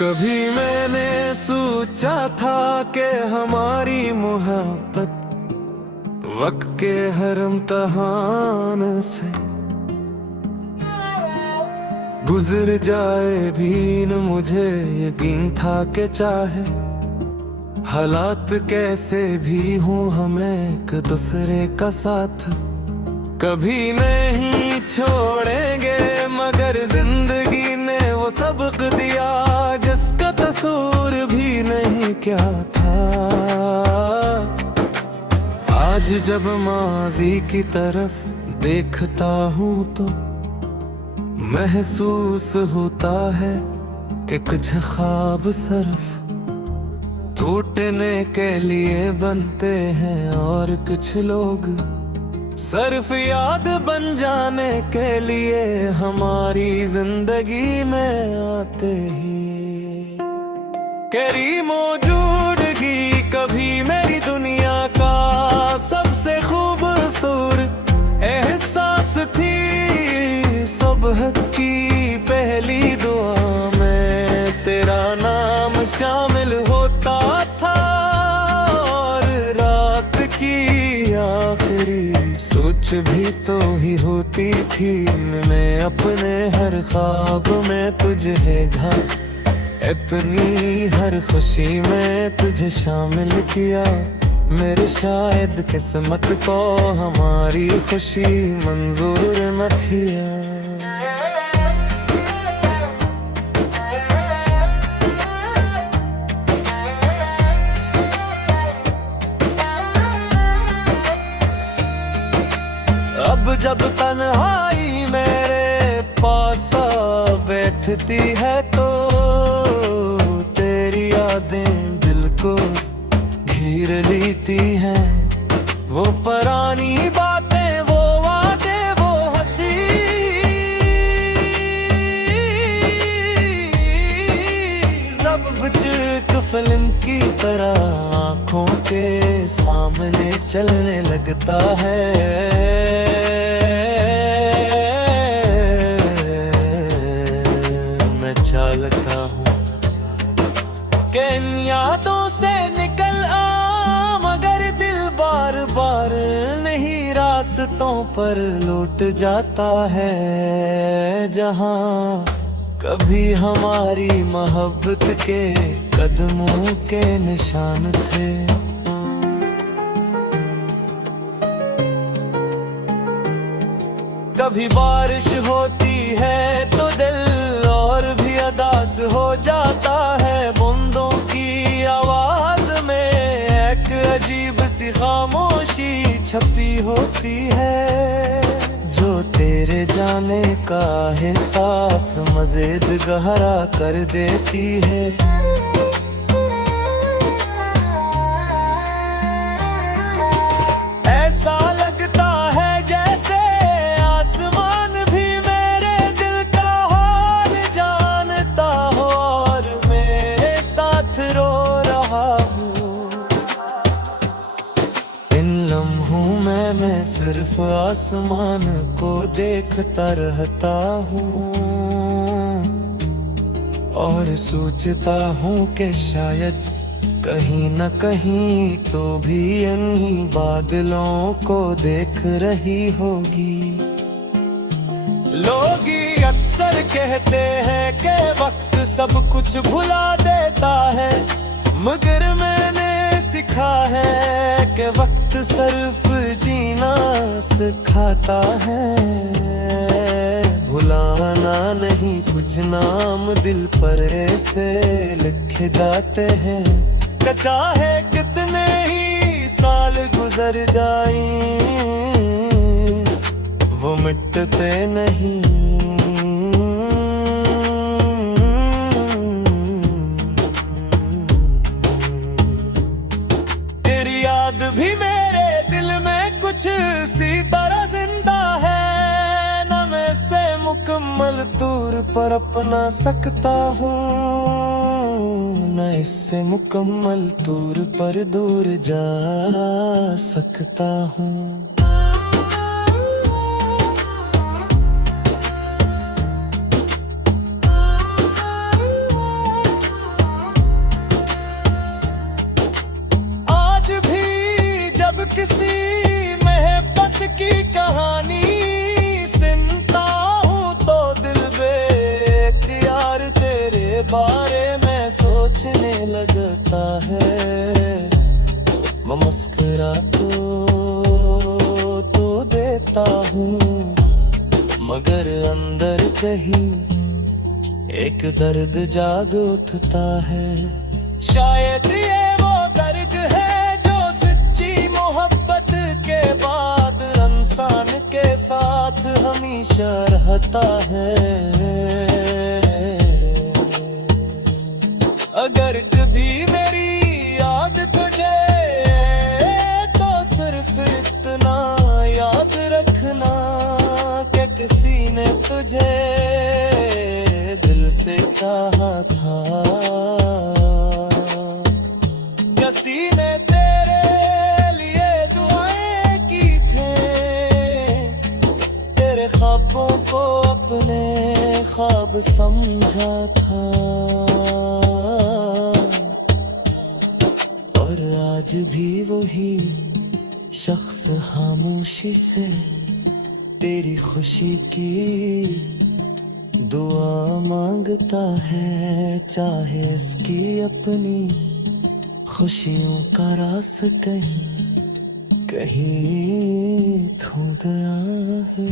कभी मैंने सोचा था कि हमारी मोहब्बत वक्त के हर इम्तिहान से गुजर जाए भी न, मुझे यकीन था कि चाहे हालात कैसे भी हों हमें एक दूसरे का साथ कभी नहीं छोड़ेंगे। मगर जिंदगी ने वो सबक दिया जिसका तसूर भी नहीं क्या था। आज जब माजी की तरफ देखता हूँ तो महसूस होता है कि कुछ ख्वाब सिर्फ टूटने के लिए बनते हैं और कुछ लोग सिर्फ याद बन जाने के लिए हमारी जिंदगी में आते ही। तेरी मौजूदगी कभी मेरी दुनिया का सबसे खूबसूरत एहसास थी। सुबह की पहली दुआ में तेरा नाम शामिल होता था और रात की आखिरी सोच भी तो ही होती थी। मैं अपने हर ख्वाब में तुझे घर अपनी हर खुशी में तुझे शामिल किया। मेरी शायद किस्मत को हमारी खुशी मंजूर न थी। अब जब तन्हाई मेरे पास बैठती है तो तेरी यादें दिल को घेर लेती हैं। वो पुरानी बातें, वो वादे, वो हंसी सब कुछ एक फिल्म की तरह आँखों के सामने चलने लगता है। मैं चाहता हूँ कि इन यादों से निकल आ, मगर दिल बार बार नहीं रास्तों पर लौट जाता है जहाँ कभी हमारी मोहब्बत के कदमों के निशान थे। कभी बारिश होती है तो दिल और भी उदास हो जाता है। बूंदों की आवाज में एक अजीब सी खामोशी छपी होती है जो तेरे जाने का एहसास मज़ीद गहरा कर देती है। ऐसा लगता है जैसे आसमान भी मेरे दिल का हाल जानता हो और मेरे साथ रो रहा हूँ। इन लम्हों में मैं सिर्फ आसमान को देखता रहता हूँ और सोचता हूँ कि शायद कहीं न कहीं तो भी इन्हीं बादलों को देख रही होगी। लोग अक्सर कहते हैं कि वक्त सब कुछ भुला देता है, मगर मैंने सीखा है कि वक्त सिर्फ जीना सिखाता है। भुलाना नहीं, कुछ नाम दिल पर ऐसे लिखे जाते हैं कि चाहे कितने ही साल गुजर जाएं वो मिटते नहीं। तेरी याद भी मेरे दिल में कुछ सी तरह जिंदा है, न मैं इसे मुकम्मल तौर पर अपना सकता हूँ, न इससे मुकम्मल तौर पर दूर जा सकता हूँ। आज भी जब किसी मोहब्बत की कहानी सुनता हूँ तो दिल बेख्तियार तेरे बारे में सोचने लगता है। मैं मुस्कुरा तो देता हूँ, मगर अंदर कहीं एक दर्द जाग उठता है। शायद ये वो दर्द है जो सच्ची मोहब्बत के बाद इंसान के साथ हमेशा रहता है। अगर कभी मेरी याद तुझे तो सिर्फ इतना याद रखना कि किसी ने तुझे दिल से चाहा था, किसी ने तेरे लिए दुआएं की थे, तेरे ख्वाबों को अपने ख्वाब समझा था। और आज भी वही शख्स खामोशी से तेरी खुशी की दुआ मांगता है, चाहे इसकी अपनी खुशियों का रास कहीं थम गया है।